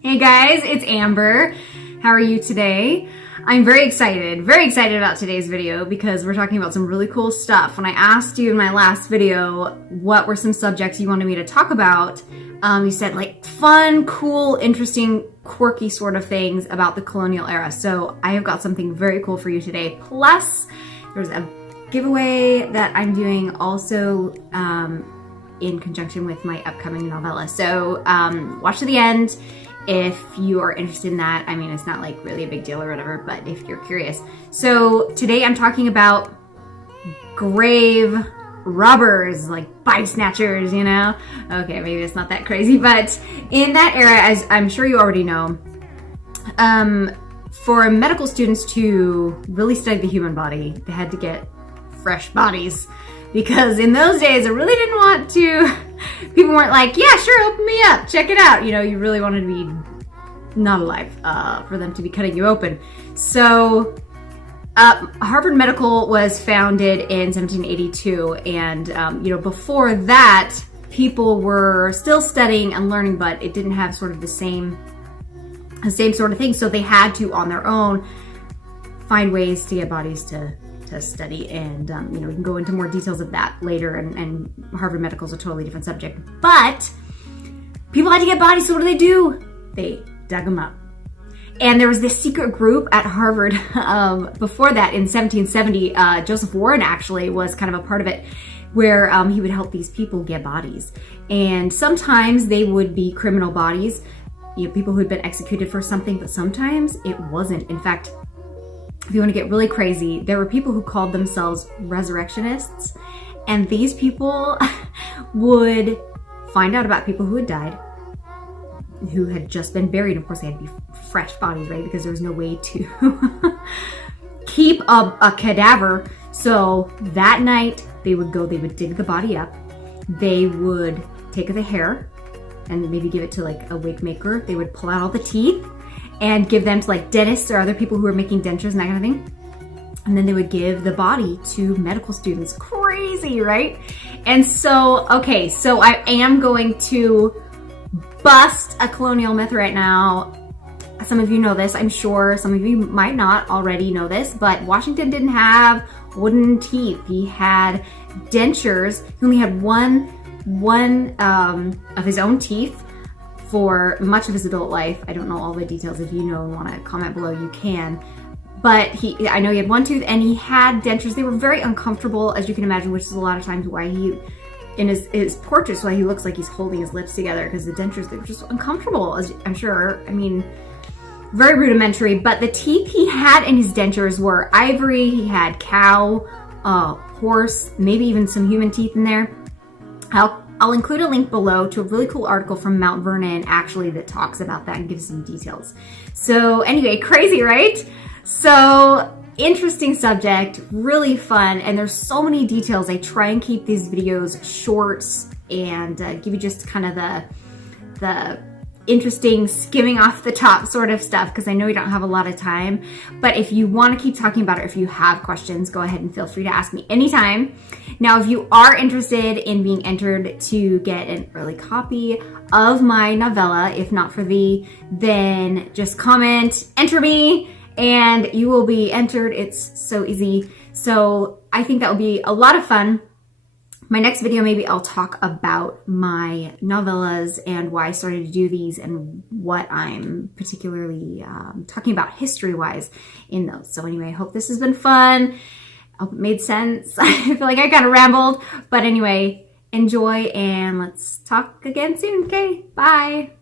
Hey guys, it's Amber. How are you today? I'm very excited about today's video because we're talking about some really cool stuff. When I asked you in my last video what were some subjects you wanted me to talk about, you said like fun, cool, interesting, quirky sort of things about the colonial era. So I have got something very cool for you today. Plus, there's a giveaway that I'm doing also in conjunction with my upcoming novella. So watch to the end if you are interested in that. I mean, it's not like really a big deal or whatever, but if you're curious. So today I'm talking about grave robbers, like body snatchers, you know? Okay, maybe it's not that crazy, but in that era, as I'm sure you already know, for medical students to really study the human body, they had to get fresh bodies, because in those days I really didn't want to, people weren't like, yeah, sure, open me up, check it out. You know, you really wanted to be not alive for them to be cutting you open. So Harvard Medical was founded in 1782, and you know, before that people were still studying and learning, but it didn't have sort of the same sort of thing. So they had to, on their own, find ways to get bodies to study, and you know, we can go into more details of that later, and Harvard Medical is a totally different subject. But people had to get bodies, so what do? They dug them up. And there was this secret group at Harvard before that in 1770. Joseph Warren actually was kind of a part of it, where he would help these people get bodies. And sometimes they would be criminal bodies, you know, people who had been executed for something, but sometimes it wasn't. In fact, if you want to get really crazy, there were people who called themselves resurrectionists, and these people would find out about people who had died, who had just been buried. Of course, they had to be fresh bodies, right? Because there was no way to keep a cadaver. So that night they would dig the body up. They would take the hair and maybe give it to like a wig maker. They would pull out all the teeth and give them to like dentists or other people who were making dentures and that kind of thing. And then they would give the body to medical students. Crazy, right? And so, okay, so I am going to bust a colonial myth right now. Some of you know this, I'm sure. Some of you might not already know this, but Washington didn't have wooden teeth. He had dentures. He only had one of his own teeth for much of his adult life. I don't know all the details. If you know and want to comment below, you can. But I know he had one tooth, and he had dentures. They were very uncomfortable, as you can imagine, which is a lot of times why he, in his portraits, why he looks like he's holding his lips together, because the dentures, they were just uncomfortable, as I'm sure. I mean, very rudimentary. But the teeth he had in his dentures were ivory. He had cow, horse, maybe even some human teeth in there. I'll include a link below to a really cool article from Mount Vernon, actually, that talks about that and gives some details. So anyway, crazy, right? So interesting subject, really fun, and there's so many details. I try and keep these videos short and give you just kind of the interesting, skimming off the top sort of stuff, because I know you don't have a lot of time. But if you want to keep talking about it, if you have questions, go ahead and feel free to ask me anytime. Now, if you are interested in being entered to get an early copy of my novella, If Not For Thee, then just comment, enter me, and you will be entered. It's so easy. So I think that will be a lot of fun. My next video, maybe I'll talk about my novellas and why I started to do these and what I'm particularly talking about history-wise in those. So anyway, I hope this has been fun. I hope it made sense. I feel like I kind of rambled. But anyway, enjoy, and let's talk again soon, okay? Bye.